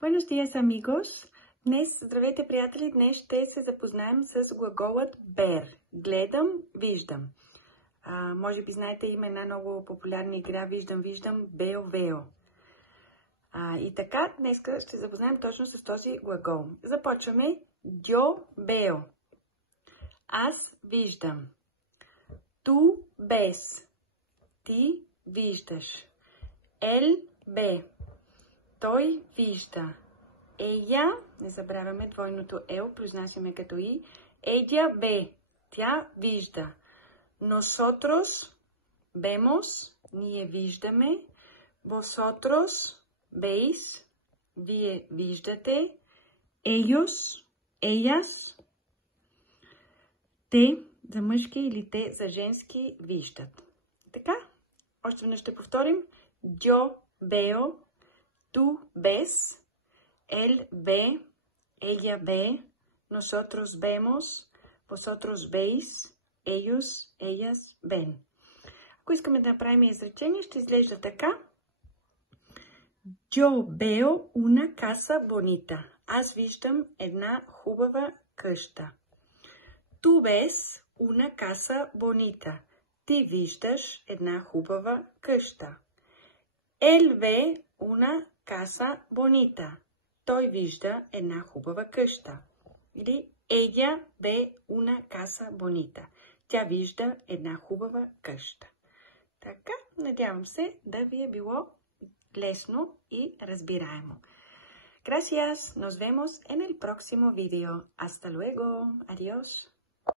Buenos días, amigos! Здравейте, приятели! Днес ще се запознаем с глаголът ver. Гледам, виждам. Може би знаете, има една много популярна игра виждам, veo, veo. И така, днес ще запознаем точно с този глагол. Започваме. Yo veo. Аз виждам. Tú ves. Ти виждаш. Él ve. Той вижда. Ella, не забравяме двойното ел, произнасяме като и. Ella ve. Тя вижда. Nosotros vemos. Ние виждаме. Vosotros veis. Вие виждате. Ellos, ellas. Те за мъжки или те за женски виждат. Така, още веднъж ще повторим. Yo veo. Tú ves, él ve, ella ve, nosotros vemos, vosotros veis, ellos, ellas ven. Ако искаме да направим изречение, ще изглежда така. Yo veo una casa bonita. Аз виждам една хубава къща. Tú ves una casa bonita. Ти виждаш една хубава къща. Él ve una casa bonita. Той вижда една хубава къща. Или ella ve una casa bonita. Тя вижда една хубава къща. Така, надявам се да ви е било лесно и разбираемо. Gracias, nos vemos en el próximo video. Hasta luego, adiós.